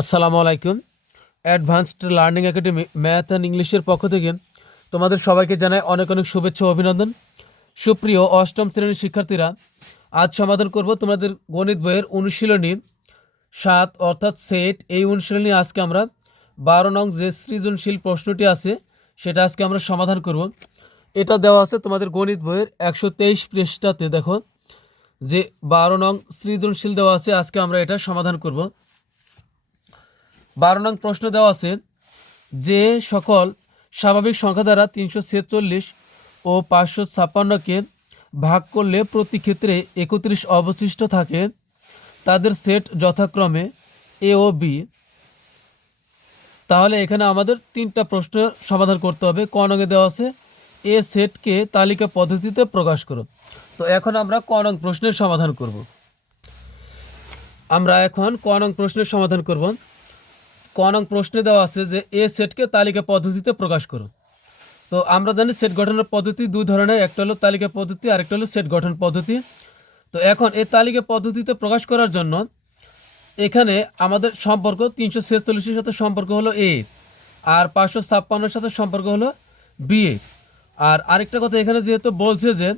আসসালামু আলাইকুম। Advanced learning academy math and ইংলিশের পক্ষ থেকে তোমাদের সবাইকে জানায় অনেক অনেক শুভেচ্ছা অভিনন্দন। সুপ্রিয় অষ্টম শ্রেণির শিক্ষার্থীরা, আজ সমাধান করব তোমাদের গণিত বইয়ের অনুশীলনী সাত, অর্থাৎ সেট এই অনুশীলনী আজকে আমরা বারো নং যে সৃজনশীল প্রশ্নটি আছে, সেটা আজকে আমরা সমাধান করব। এটা দেওয়া আছে তোমাদের গণিত বইয়ের একশো তেইশ পৃষ্ঠাতে, দেখো। যে বারো নং সৃজনশীল দেওয়া আছে, আজকে আমরা এটা সমাধান করব। বারো নং প্রশ্ন দেওয়া আছে যে সকল স্বাভাবিক সংখ্যা দ্বারা তিনশো ছেচল্লিশ ও পাঁচশো ছাপ্পান্নকে ভাগ করলে প্রতি ক্ষেত্রে একত্রিশ অবশিষ্ট থাকে। তাদের সেট যথাক্রমে এ ও বি। তাহলে এখানে আমাদের তিনটা প্রশ্ন সমাধান করতে হবে। ক নঙে দেওয়া আছে, এ সেটকে তালিকা পদ্ধতিতে প্রকাশ করো। তো এখন আমরা ক নং প্রশ্নের সমাধান করব। আমরা এখন ক নং প্রশ্নের সমাধান করব। ক নং প্রশ্নে দেওয়া আছে যে এ সেটকে তালিকা পদ্ধতিতে প্রকাশ করো তো আমরা জানি সেট গঠনের পদ্ধতি দুই ধরনের, একটা হলো তালিকা পদ্ধতি, আরেকটা হলো সেট গঠন পদ্ধতি। তো এখন এই তালিকা পদ্ধতিতে প্রকাশ করার জন্য এখানে আমাদের সম্পর্ক তিনশো ছেচল্লিশের সাথে সম্পর্ক হলো এ, আর পাঁচশো ছাপ্পান্নের সাথে সম্পর্ক হলো বি। এ আর আরেকটা কথা এখানে যেহেতু বলছে যে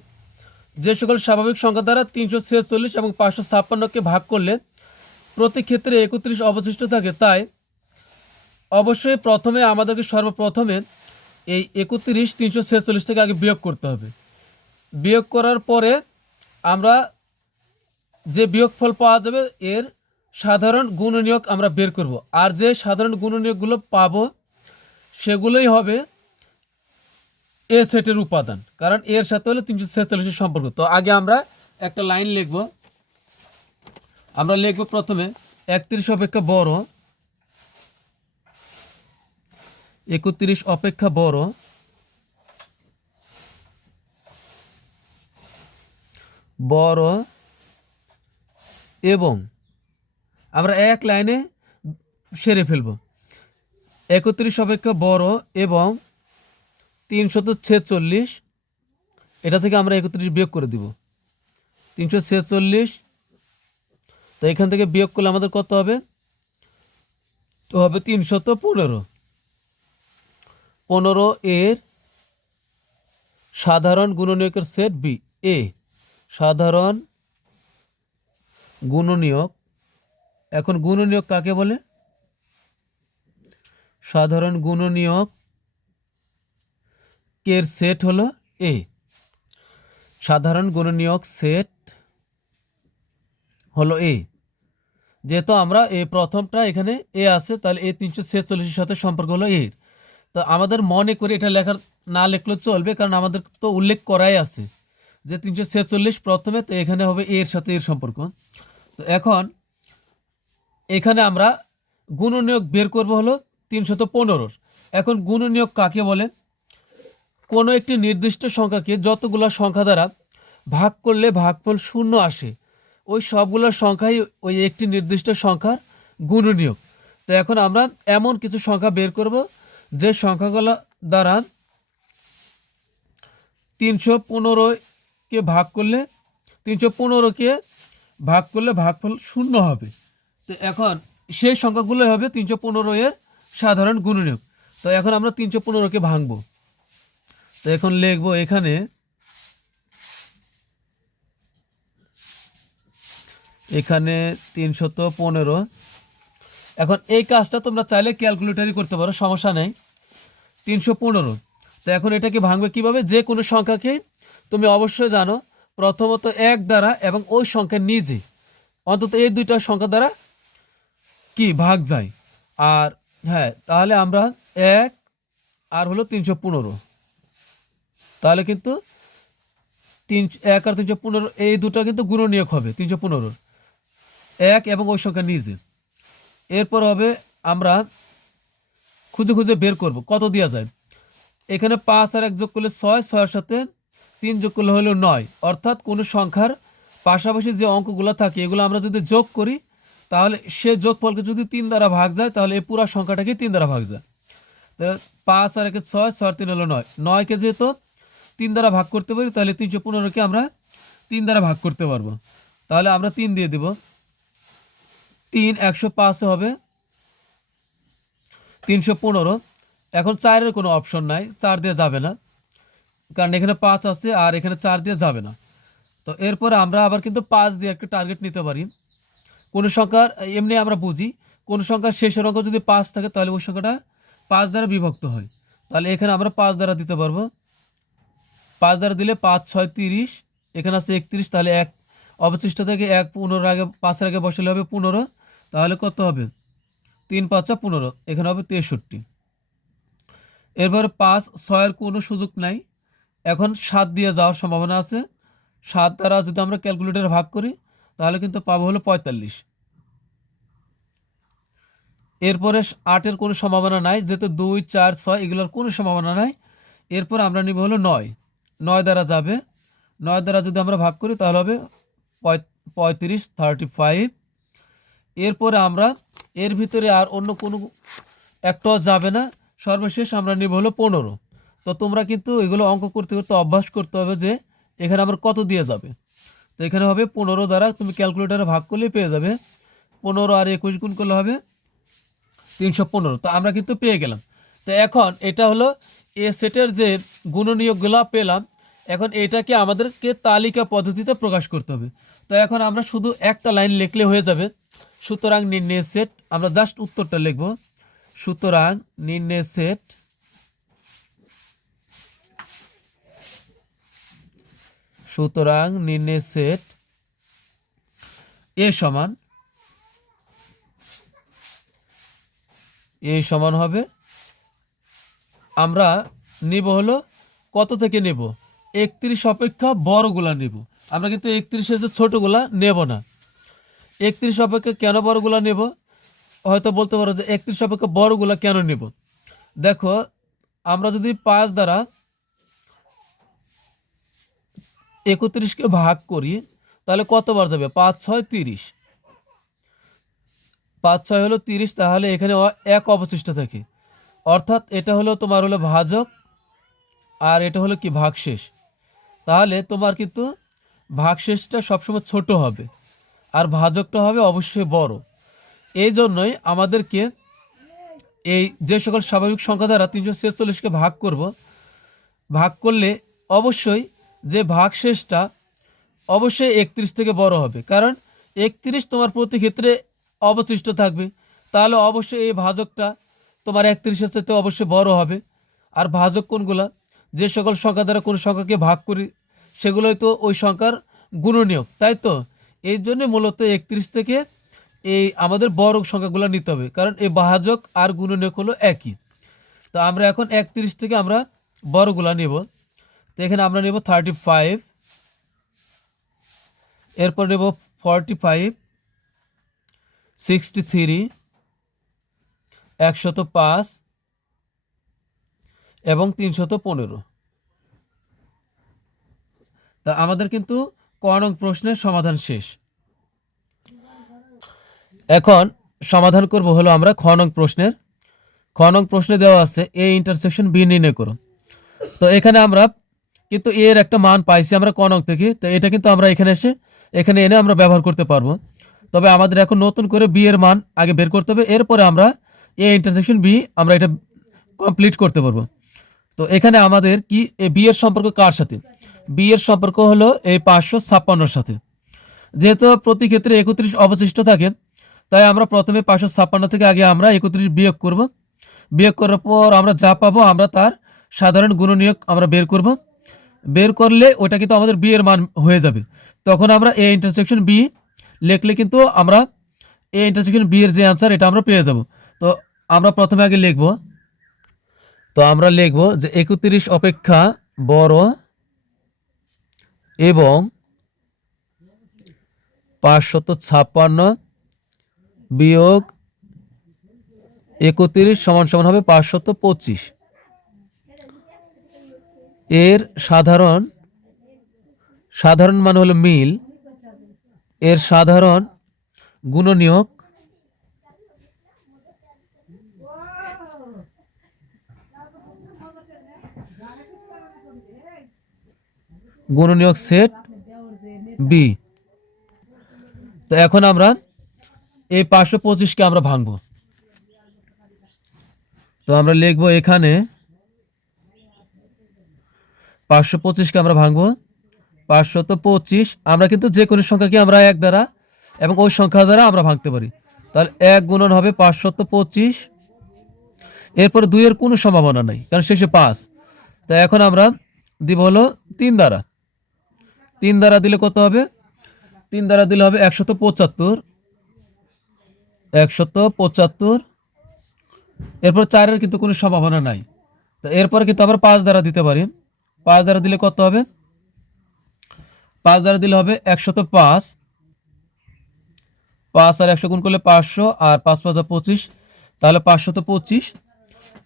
যে সকল স্বাভাবিক সংখ্যা দ্বারা তিনশো ছেচল্লিশ এবং পাঁচশো ছাপ্পান্নকে ভাগ করলে প্রতি ক্ষেত্রে একত্রিশ অবশিষ্ট থাকে, তাই অবশ্যই প্রথমে আমাদেরকে সর্বপ্রথমে এই একত্রিশ, তিনশো ছেচল্লিশ থেকে আগে বিয়োগ করতে হবে। বিয়োগ করার পরে আমরা যে বিয়োগফল পাওয়া যাবে, এর সাধারণ গুণনীয়ক আমরা বের করব। আর যে সাধারণ গুণনীয়কগুলো পাবো, সেগুলোই হবে এ সেটের উপাদান। কারণ এর সাথে হলো তিনশো ছেচল্লিশের সম্পর্ক। তো আগে আমরা একটা লাইন লিখব। আমরা লিখব প্রথমে একত্রিশ অপেক্ষা বড়। একত্রিশ অপেক্ষা বড়। বড় এবং আমরা এক লাইনে সেরে ফেলব। একত্রিশ অপেক্ষা বড় এবং তিনশত ছেচল্লিশ, এটা থেকে আমরা একত্রিশ বিয়োগ করে দিব। তিনশো ছেচল্লিশ, তো এখান থেকে বিয়োগ করলে আমাদের কত হবে? তো হবে তিনশত পনেরো। পনেরো এর সাধারণ গুণনীয়কের সেট বি। এ, সাধারণ গুণনীয়ক। এখন গুণনীয়ক কাকে বলে? সাধারণ গুণনীয়ক এর সেট হলো? এ, সাধারণ গুণনীয়ক সেট হলো এ। যেহেতু আমরা এই প্রথমটা এখানে এ আছে, তাহলে এ তিনশো ছেচল্লিশের সাথে সম্পর্ক হলো এর। তো আমাদের মনে করে এটা লেখার না লিখলেও চলবে, কারণ আমাদের তো উল্লেখ করাই আছে যে তিনশো ছেচল্লিশ প্রথমে তো এখানে হবে এর সাথে এর সম্পর্ক। তো এখন এখানে আমরা গুণনীয়ক বের করব হলো তিনশত পনেরোর। এখন গুণনীয়ক কাকে বলে? কোনো একটি নির্দিষ্ট সংখ্যাকে যতগুলো সংখ্যা দ্বারা ভাগ করলে ভাগফল শূন্য আসে, ওই সবগুলো সংখ্যাই ওই একটি নির্দিষ্ট সংখ্যার গুণনীয়ক তো এখন আমরা এমন কিছু সংখ্যা বের করব যে সংখ্যাগুলো দ্বারা তিনশো পনেরোকে ভাগ করলে, তিনশো পনেরোকে ভাগ করলে ভাগফল শূন্য হবে। তো এখন সেই সংখ্যাগুলো হবে তিনশো পনেরো এর সাধারণ গুণনীয়ক। তো এখন আমরা তিনশো পনেরোকে ভাঙবো। তো এখন লিখব এখানে এখানে তিনশত পনেরো। এখন এই কাজটা তোমরা চাইলে ক্যালকুলেটারই করতে পারো, সমস্যা নেই। তিনশো পনেরো। তো এখন এটাকে ভাঙবে কীভাবে? যে কোনো সংখ্যাকে তুমি অবশ্যই জানো, প্রথমত এক দ্বারা এবং ওই সংখ্যা নিজে। অন্তত এই দুইটা সংখ্যা দ্বারা কি ভাগ যায়। আর হ্যাঁ তাহলে আমরা এক আর হলো তিনশো পনেরো। তাহলে কিন্তু তিন, এক আর তিনশো পনেরো, এই দুটো কিন্তু গুণনীয়ক হবে, তিনশো পনেরোর। এক এবং ওই সংখ্যা নিজে। এরপর হবে আমরা খুঁজে খুঁজে বের করব। কত দেওয়া যায়? এখানে পাঁচ আর এক যোগ করলে ছয়, ছয়ের সাথে তিন যোগ করলে হলো নয়। অর্থাৎ কোনো সংখ্যার পাশাপাশি যে অঙ্কগুলো থাকে, এগুলো আমরা যদি যোগ করি, তাহলে সে যোগফলকে যদি তিন দ্বারা ভাগ যায়, তাহলে এই পুরো সংখ্যাটাকে তিন দ্বারা ভাগ যায়। পাঁচ আর একে ছয় ছয় তিন হলো নয়। নয়কে যেহেতু তিন দ্বারা ভাগ করতে পারি, তাহলে তিনশো পনেরোকে আমরা তিন দ্বারা ভাগ করতে পারব। তাহলে আমরা তিন দিয়ে দেব। তিন একশো পাঁচে হবে তিনশো পনেরো। এখন চারের কোনো অপশন নাই, চার দিয়ে যাবে না। কারণ এখানে পাঁচ আছে আর এখানে চার দিয়ে যাবে না। তো এরপরে আমরা আবার কিন্তু পাঁচ দিয়ে একটা টার্গেট নিতে পারি। কোনো সংখ্যার এমনি আমরা বুঝি, কোন সংখ্যার শেষের অঙ্ক যদি পাঁচ থাকে, তাহলে ওই সংখ্যাটা পাঁচ দ্বারা বিভক্ত হয়। তাহলে এখানে আমরা পাঁচ দ্বারা দিতে পারব। পাঁচ দ্বারা দিলে পাঁচ, ছয়, তিরিশ, এখানে আছে একত্রিশ, তাহলে এক। অবশিষ্ট থেকে এক, পনেরো আগে, পাঁচের আগে বসালে হবে পনেরো। তাহলে কত হবে? তিন পাঁচা পনেরো, এখানে হবে তেষট্টি। এরপরে পাঁচ ছয়ের কোনো সুযোগ নাই। এখন সাত দিয়ে যাওয়ার সম্ভাবনা আছে। সাত দ্বারা যদি আমরা ক্যালকুলেটরে ভাগ করি, তাহলে কিন্তু পাবো হলো পঁয়তাল্লিশ। এরপরে আটের কোনো সম্ভাবনা নাই, যেহেতু দুই, চার, ছয়, এগুলোর কোনো সম্ভাবনা নাই। এরপর আমরা নিব হলো নয়। নয় দ্বারা যাবে। নয় দ্বারা যদি আমরা ভাগ করি, তাহলে হবে পঁয়- পঁয়ত্রিশ থার্টি ফাইভ এরপরে আমরা এর ভিতরে আর অন্য কোনো একটাও যাবে না। সর্বশেষ আমরা নিব হলো পনেরো। তো তোমরা কিন্তু এগুলো অঙ্ক করতে করতে অভ্যাস করতে হবে যে এখানে আমার কত দিয়ে যাবে। তো এখানে হবে পনেরো দ্বারা তুমি ক্যালকুলেটারে ভাগ করলেই পেয়ে যাবে। পনেরো আর একুশ গুণ করলে হবে তিনশো পনেরো। তো আমরা কিন্তু পেয়ে গেলাম। তো এখন এটা হলো এ সেটের যে গুণনীয়কগুলো পেলাম, এখন এটাকে আমাদেরকে তালিকা পদ্ধতিতে প্রকাশ করতে হবে। তো এখন আমরা শুধু একটা লাইন লিখলে হয়ে যাবে। সুতরাং নির্ণয় সেট আমরা জাস্ট উত্তরটা লিখব। সুতরাং নির্ণয় সেট সুতরাং নির্ণয় সেট এ সমান এ সমান হবে, আমরা নিব হলো কত থেকে নেব? একত্রিশ অপেক্ষা বড়গুলা নেব। আমরা কিন্তু একত্রিশের যে ছোটোগুলা নেব না। একত্রিশ অপেক্ষা কেন বড়গুলা নেব? হয়তো বলতে পারো যে একত্রিশ অপেক্ষা বড়গুলা কেন নেব? দেখো, আমরা যদি পাঁচ দ্বারা একত্রিশকে ভাগ করি, তাহলে কতবার যাবে? পাঁচ, ছয়, তিরিশ। পাঁচ, ছয় হলো তিরিশ, তাহলে এখানে এক অবশিষ্ট থাকে। অর্থাৎ এটা হলো তোমার হলো ভাজক, আর এটা হলো কি? ভাগশেষ। তাহলে তোমার কিন্তু ভাগশেষটা সবসময় ছোট হবে। আর ভাজকটা হবে অবশ্যই বড়। এই জন্যই আমাদেরকে এই যে সকল স্বাভাবিক সংখ্যা দ্বারা তিনশো ছেচল্লিশকে ভাগ করব, ভাগ করলে অবশ্যই যে ভাগশেষটা অবশ্যই একত্রিশ থেকে বড় হবে। কারণ একত্রিশ তোমার প্রতি ক্ষেত্রে অবশিষ্ট থাকবে। তাহলে অবশ্যই এই ভাজকটা তোমার একত্রিশের সাথে অবশ্যই বড় হবে। আর ভাজক কোনগুলা? যে সকল সংখ্যা দ্বারা কোনো সংখ্যাকে ভাগ করি, সেগুলোই তো ওই সংখ্যার গুণনীয়ক, তাই তো? এই জন্য মূলত একত্রিশ থেকে এই আমাদের বড় সংখ্যাগুলো নিতে হবে। কারণ এই ভাজক আর গুণনীয়ক হলো একই। তো আমরা এখন একত্রিশ থেকে আমরা বড়গুলা নেব। তো এখানে আমরা নেব থার্টি ফাইভ এরপর নেব ফর্টি ফাইভ সিক্সটি থ্রি একশত পাঁচ এবং তিনশত পনেরো। তা আমাদের কিন্তু নং প্রশ্নের সমাধান শেষ। এখন সমাধান করব হলো আমরা খ নং প্রশ্নের। খ প্রশ্নে দেওয়া আছে এ ইন্টারসেকশন বি নির্ণয় করো তো এখানে আমরা কিন্তু এর একটা মান পাইছি আমরা ক নং থেকে, তো এটা কিন্তু আমরা এখানে এসে, এখানে এনে আমরা ব্যবহার করতে পারব। তবে আমাদের এখন নতুন করে বি এর মান আগে বের করতে হবে, এরপরে আমরা এ ইন্টারসেকশন বি আমরা এটা কমপ্লিট করতে পারব। তো এখানে আমাদের কি, এ বি এর সম্পর্ক কার সাথে? বি এর সম্পর্ক হলো এই পাঁচশো ছাপ্পান্নর সাথে। যেহেতু প্রতি ক্ষেত্রে একত্রিশ অবশিষ্ট থাকে, তাই আমরা প্রথমে পাঁচশো ছাপ্পান্ন থেকে আগে আমরা একত্রিশ বিয়োগ করব। বিয়োগ করার পর আমরা যা পাবো আমরা তার সাধারণ গুণনীয়ক আমরা বের করব। বের করলে ওটা কিন্তু আমাদের বিয়ের মান হয়ে যাবে। তখন আমরা এ ইন্টারসেকশন বি লিখলে কিন্তু আমরা এ ইন্টারসেকশন বি এর যে অ্যান্সার এটা আমরা পেয়ে যাব। তো আমরা প্রথমে আগে লিখব। তো আমরা লিখব যে একত্রিশ অপেক্ষা বড় এবং পাঁচশত ছাপ্পান্ন বিয়োগ একত্রিশ সমান সমান হবে পাঁচশত পঁচিশ। এর সাধারণ সাধারণ মান হলো মিল। এর সাধারণ গুণনীয়ক গুণনীয়ক সেট বি তো এখন আমরা এই পাঁচশো পঁচিশকে আমরা ভাঙব। তো আমরা লিখব এখানে পাঁচশো পঁচিশকে আমরা ভাঙবো। পাঁচশত পঁচিশ, আমরা কিন্তু যে কোনো সংখ্যাকে আমরা এক দ্বারা এবং ওই সংখ্যা দ্বারা আমরা ভাঙতে পারি। তাহলে এক গুণন হবে পাঁচশত পঁচিশ। এরপরে দুইয়ের কোনো সম্ভাবনা নেই, কারণ শেষে পাঁচ। তা এখন আমরা দিব হলো তিন দ্বারা। তিন দ্বারা দিলে কত হবে? তিন দ্বারা দিলে হবে একশত পঁচাত্তর। একশত পঁচাত্তর। এরপর চারের কিন্তু কোনো সম্ভাবনা নাই। তো এরপর কিন্তু আবার পাঁচ দ্বারা দিতে পারি। পাঁচ দ্বারা দিলে কত হবে? পাঁচ দ্বারা দিলে হবে একশত পাঁচ। পাঁচ আর একশো গুণ করলে পাঁচশো আর পাঁচ পাঁচ আর পঁচিশ, তাহলে পাঁচশত পঁচিশ।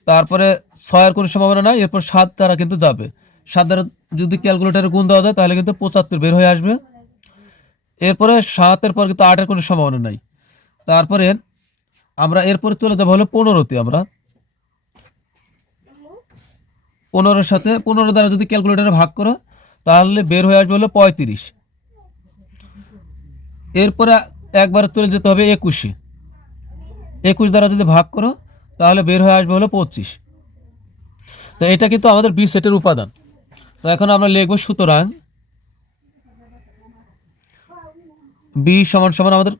তারপরে ছয়ের কোনো সম্ভাবনা নাই, এরপর সাত দ্বারা কিন্তু যাবে। সাত দ্বারা যদি ক্যালকুলেটারে গুণ দেওয়া যায়, তাহলে কিন্তু পঁচাত্তর বের হয়ে আসবে। এরপরে সাতের পর কিন্তু আটের কোনো সম্ভাবনা নাই। তারপরে আমরা এরপরে চলে যাব হলো পনেরোতে আমরা। পনেরোর সাথে, পনেরো দ্বারা যদি ক্যালকুলেটারে ভাগ করো, তাহলে বের হয়ে আসবে হলো পঁয়ত্রিশ। এরপরে একবার চলে যেতে হবে একুশে। একুশ দ্বারা যদি ভাগ করো, তাহলে বের হয়ে আসবে হলো পঁচিশ। তো এটা কিন্তু আমাদের বি সেটের উপাদান। এখন আমরা লিখব সুতরাং বি সমান সমান আমাদের,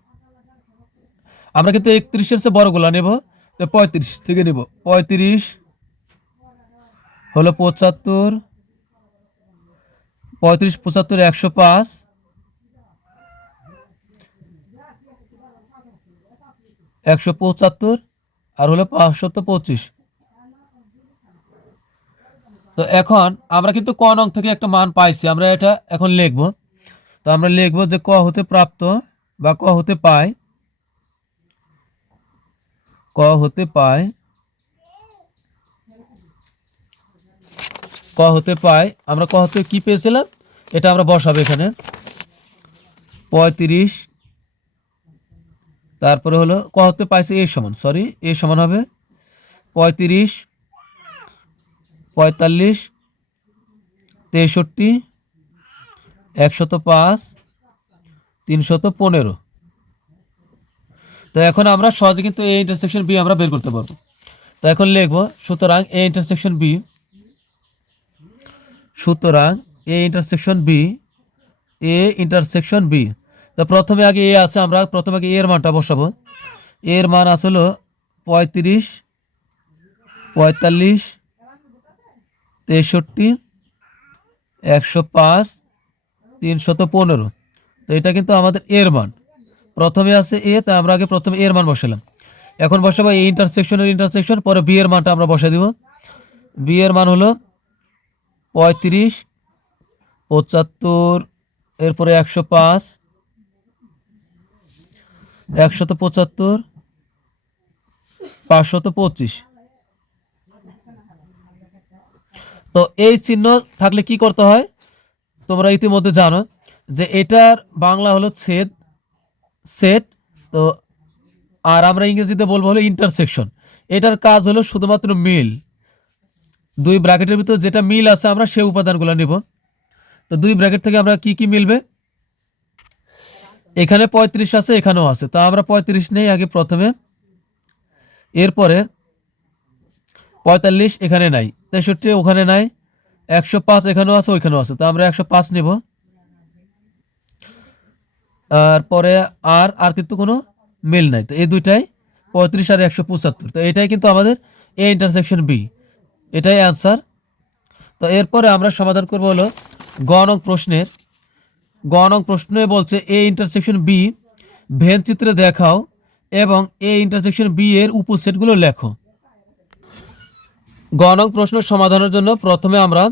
আমরা কিন্তু একত্রিশের চেয়ে বড়গুলা নেব, তো পঁয়ত্রিশ থেকে নেব। পঁয়ত্রিশ হলো পঁচাত্তর, পঁয়ত্রিশ, পঁচাত্তর, একশো পাঁচ। একশো পঁচাত্তর আর হলো পাঁচশত পঁচিশ। তো এখন আমরা কিন্তু ক নং থেকে একটা মান পাইছি, আমরা এটা এখন লিখব। তো আমরা লিখব যে ক হতে প্রাপ্ত বা ক হতে পায়, ক হতে পায়, ক হতে পায়, আমরা ক হতে কি পেয়েছিলাম? এটা আমরা বসাবো এখানে। পঁয়ত্রিশ, তারপরে হলো ক হতে পাইছে এ সমান সরি এ সমান হবে পঁয়ত্রিশ পঁয়তাল্লিশ, তেষট্টি, একশত পাঁচ, তিনশত পনেরো। তো এখন আমরা সহজে কিন্তু এ ইন্টারসেকশন বি আমরা বের করতে পারব। তো এখন লিখব, সুতরাং এ ইন্টারসেকশন বি সুতরাং A intersection B A intersection B তো প্রথমে আগে এ আছে, আমরা প্রথমে আগে এর মানটা বসাবো। এর মান আসলো পঁয়ত্রিশ, পঁয়তাল্লিশ তেষট্টি, একশো পাঁচ, তিনশত পনেরো। তো এটা কিন্তু আমাদের এর মান। প্রথমে আছে এ তা আমরা আগে প্রথমে এর মান বসালাম। এখন বসাবো এই ইন্টারসেকশনের ইন্টারসেকশন পরে বি এর মানটা আমরা বসে দিব। বি এর মান হলো পঁয়ত্রিশ, পঁচাত্তর, এরপরে একশো পাঁচ, একশত পঁচাত্তর, পাঁচশত পঁচিশ। তো এই চিহ্ন থাকলে কি করতে হয়? তোমরা ইতিমধ্যে জানো যে এটার বাংলা হলো ছেদ, সেট, তো আর আমরা ইংরেজিতে বলব হলো ইন্টারসেকশন এটার কাজ হলো শুধুমাত্র মিল। দুই ব্র্যাকেটের ভিতর যেটা মিল আছে আমরা সেই উপাদানগুলো নিব। তো দুই ব্র্যাকেট থেকে আমরা কি কি মিলবে? এখানে পঁয়ত্রিশ আছে, এখানেও আছে। তো আমরা পঁয়ত্রিশ নেই আগে প্রথমে। এরপরে পঁয়তাল্লিশ এখানে নাই। তেষট্টি ওখানে নাই, একশো পাঁচ এখানেও আছে, ওইখানেও আছে। তো আমরা একশো পাঁচ নেব। তারপরে আর আর কিন্তু কোনো মিল নাই। তো এই দুইটাই, পঁয়ত্রিশ আর একশো পঁচাত্তর। তো এটাই কিন্তু আমাদের এ ইন্টারসেকশন বি এটাই অ্যান্সার তো এরপরে আমরা সমাধান করব হলো গ নং প্রশ্নের। গ নং প্রশ্নে বলছে এ ইন্টারসেকশন বি ভেন চিত্রে দেখাও এবং এ ইন্টারসেকশন বি এর উপসেটগুলো লেখো। গ নং প্রশ্ন সমাধানের জন্য প্রথমে আমরা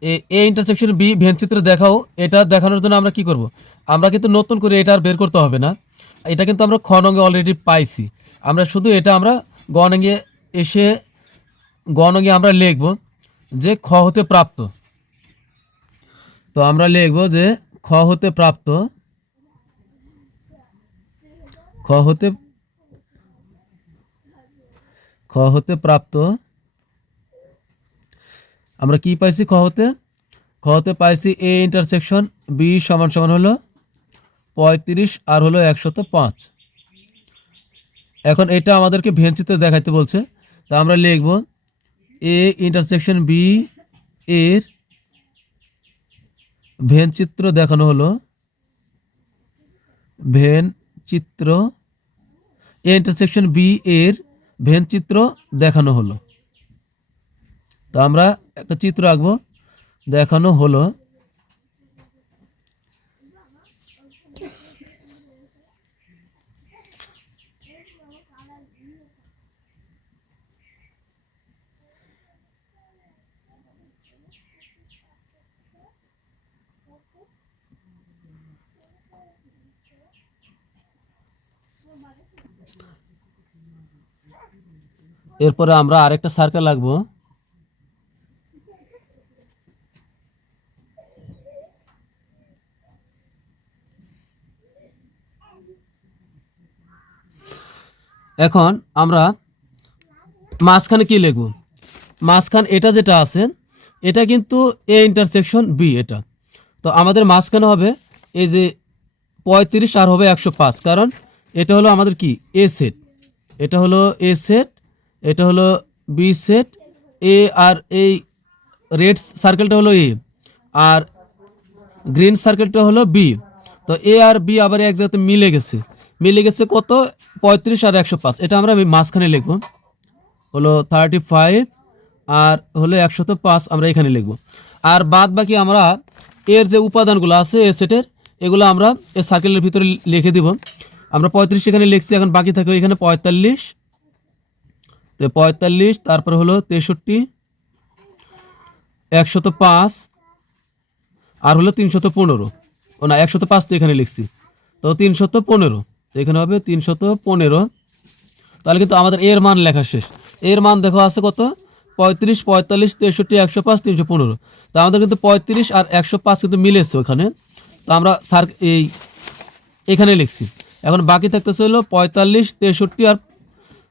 এ- ইন্টারসেকশন বি ভেন চিত্রে দেখাও। এটা দেখানোর জন্য আমরা কি করব? আমরা কিন্তু নতুন করে এটা আর বের করতে হবে না। এটা কিন্তু আমরা খ নঙ্গে অলরেডি পাইছি। আমরা শুধু এটা আমরা গণঙ্গে এসে গণঙ্গে আমরা লিখব যে খ হতে প্রাপ্ত। তো আমরা লিখব যে খ হতে প্রাপ্ত, খ হতে খ হতে প্রাপ্ত আমরা কি পাইছি খ হতে? খ হতে পাইছি এ ইন্টারসেকশন বি সমান সমান হলো পঁয়ত্রিশ আর হলো একশত পাঁচ। এখন এটা আমাদেরকে ভেঞ্চিতে দেখাইতে বলছে। তো আমরা লিখব, এ ইন্টারসেকশন বি এর ভেন চিত্র দেখানো হলো। ভেন চিত্র এ ইন্টারসেকশন বি এর ভেন চিত্র দেখানো হলো। তো আমরা একটা চিত্র আঁকবো। দেখানো হলো। এরপরে আমরা আরেকটা সার্কেল আঁকবো। এখন আমরা মাঝখানে কি লিখব? মাঝখান এটা যেটা আছে, এটা কিন্তু এ ইন্টারসেকশন বি এটা। তো আমাদের মাঝখানে হবে এই যে পঁয়ত্রিশ আর হবে একশো পাঁচ, কারণ এটা হলো আমাদের কি? এ সেট এটা হলো এ সেট এটা হলো বি সেট এ আর এই রেড সার্কেলটা হলো এ আর গ্রিন সার্কেলটা হলো বি তো এ আর বি আবার এক জায়গাতে মিলে গেছে। মিলে গেছে কত? পঁয়ত্রিশ আর একশো পাঁচ। এটা আমরা মাঝখানে লিখব। হলো থার্টি ফাইভ আর হলো একশত পাঁচ আমরা এখানে লিখব। আর বাদ বাকি আমরা এর যে উপাদানগুলো আছে এ সেটের এগুলো আমরা এ সার্কেলের ভিতরে লিখে দিব। আমরা পঁয়ত্রিশ এখানে লিখছি, এখন বাকি থাকে এখানে পঁয়তাল্লিশ। তো পঁয়তাল্লিশ, তারপর হলো তেষট্টি একশত পাঁচ, আর হলো তিনশত পনেরো। ও না, একশত পাঁচ তো এখানে লিখছি। তো তিনশত পনেরো। তো এখানে হবে তিনশত পনেরো। তাহলে কিন্তু আমাদের এর মান লেখা শেষ। এর মান দেখো আছে কত? পঁয়ত্রিশ, পঁয়তাল্লিশ, তেষট্টি, একশো পাঁচ, তিনশো পনেরো। তো আমাদের কিন্তু পঁয়ত্রিশ আর একশো পাঁচ কিন্তু মিলেছে ওখানে। তো আমরা সার এই এখানে লিখছি। এখন বাকি থাকতেছে হলো পঁয়তাল্লিশ, তেষট্টি আর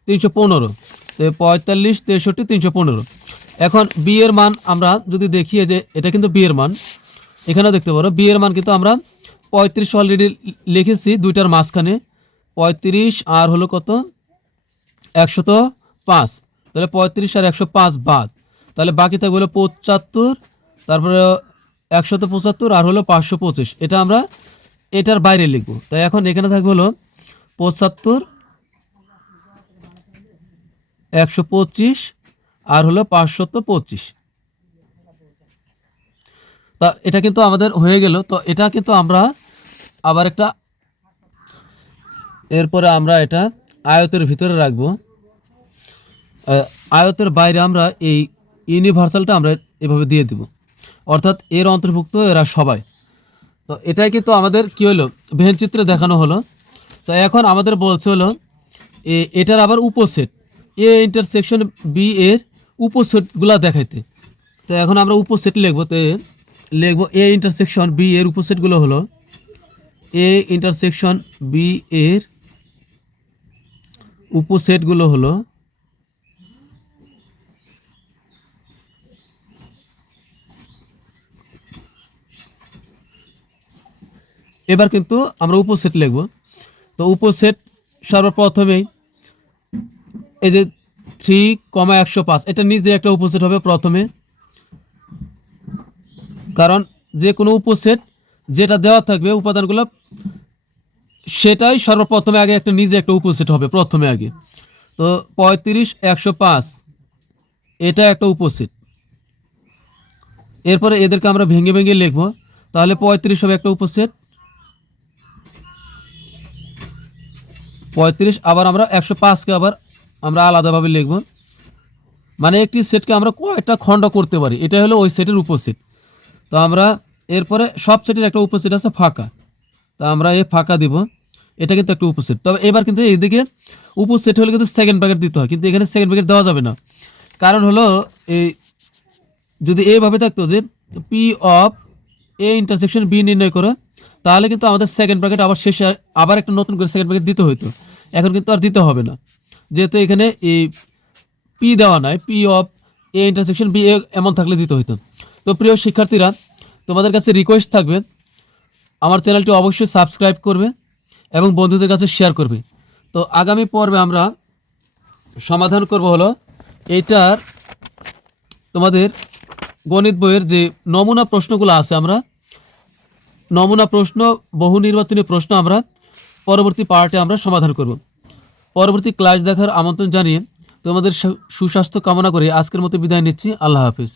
তিনশো পনেরো। তো পঁয়তাল্লিশ, তেষট্টি, তিনশো পনেরো। এখন বিয়ের মান আমরা যদি দেখি যে এটা কিন্তু বিয়ের মান। এখানেও দেখতে পারো বিয়ের মান কিন্তু আমরা পঁয়ত্রিশ অলরেডি লিখেছি, দুইটার মাঝখানে। পঁয়ত্রিশ আর হলো কত? একশত পাঁচ। তাহলে পঁয়ত্রিশ আর একশো পাঁচ বাদ। তাহলে বাকি থাকবে হলো পঁচাত্তর, তারপরে একশত পঁচাত্তর আর হলো পাঁচশো পঁচিশ। এটা আমরা এটার বাইরে লিখব। তাই এখন এখানে থাকবে হলো পঁচাত্তর, একশো পঁচিশ আর হলো পাঁচশত পঁচিশ। তা এটা কিন্তু আমাদের হয়ে গেল। তো এটা কিন্তু আমরা আবার একটা এরপরে আমরা এটা আয়তের ভিতরে রাখব। আয়তের বাইরে আমরা এই ইউনিভার্সালটা আমরা এভাবে দিয়ে দিব। অর্থাৎ এর অন্তর্ভুক্ত এরা সবাই। তো এটাই কিন্তু আমাদের কি হলো? ভেনচিত্রে দেখানো হলো। তো এখন আমাদের বলছে হলো, এ- এটার আবার উপসেট। এ ইন্টারসেকশন বি এর উপসেটগুলা দেখাইতে। তো এখন আমরা উপসেট লিখব। তো লিখব এ ইন্টারসেকশন বি এর উপসেটগুলো হলো এ ইন্টারসেকশন বি এর উপসেটগুলো হলো এবার কিন্তু আমরা উপসেট লিখব। তো উপসেট সর্বপ্রথমেই এই যে থ্রি কমা একশো পাঁচ, এটা নিজে একটা উপসেট হবে প্রথমে। কারণ যে কোনো উপসেট যেটা দেওয়া থাকবে উপাদানগুলো, সেটাই সর্বপ্রথমে আগে একটা নিজে একটা উপসেট হবে প্রথমে আগে। তো পঁয়ত্রিশ, একশো পাঁচ, এটা একটা উপসেট। এরপরে এদেরকে আমরা ভেঙে ভেঙে লিখব। তাহলে পঁয়ত্রিশ হবে একটা উপসেট। পঁয়ত্রিশ, আবার আমরা একশো পাঁচকে আবার আমরা আলাদাভাবে লিখব। মানে একটি সেটকে আমরা কয়টা খণ্ড করতে পারি। এটা হলো ওই সেটের উপসেট। তো আমরা এরপরে সব সেটের একটা উপসেট আছে ফাঁকা। তা আমরা এই ফাঁকা দিব। এটা কিন্তু একটা উপসেট। তবে এবার কিন্তু এইদিকে উপসেট হলে কিন্তু সেকেন্ড প্যাকেট দিতে হয়। কিন্তু এখানে সেকেন্ড প্যাকেট দেওয়া যাবে না। কারণ হলো এই যদি এইভাবে থাকতো যে P of A intersection B নির্ণয় করো, তাহলে কিন্তু আমাদের সেকেন্ড প্যাকেট আবার শেষে আবার একটা নতুন করে সেকেন্ড প্যাকেট দিতে হতো এখন কিন্তু আর দিতে হবে না। যেহেতু এখানে এই পি দেওয়া নয় P of A intersection B এমন থাকলে দিতে হতো তো প্রিয় শিক্ষার্থীরা, তোমাদের কাছে রিকোয়েস্ট থাকবে, আমার চ্যানেলটি অবশ্যই সাবস্ক্রাইব করবে এবং বন্ধুদের কাছে শেয়ার করবে। তো আগামী পর্বে আমরা সমাধান করব হলো, এইটার তোমাদের গণিত বইয়ের যে নমুনা প্রশ্নগুলো আছে আমরা, নমুনা প্রশ্ন, বহু নির্বাচনী প্রশ্ন আমরা পরবর্তী পার্টে আমরা সমাধান করব। পরবর্তী ক্লাস দেখার আমন্ত্রণ জানিয়ে তোমাদের সুস্বাস্থ্য কামনা করে আজকের মতো বিদায় নিচ্ছি। আল্লাহ হাফিজ।